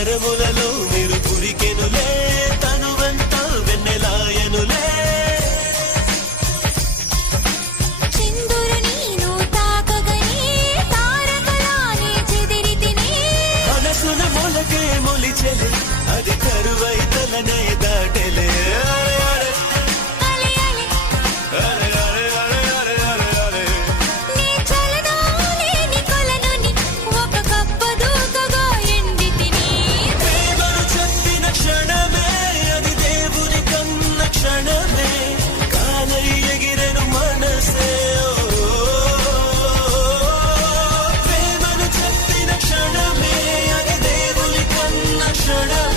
నరములలో మీరు పురికెనులే తనువంత వెన్నెలాయనులే చిందురు నీను తాకగనే తారకలానే చెదిరితిని మనసున మొలకే మొలిచెలే అది కరువై తలనే దాటెలే Shut up.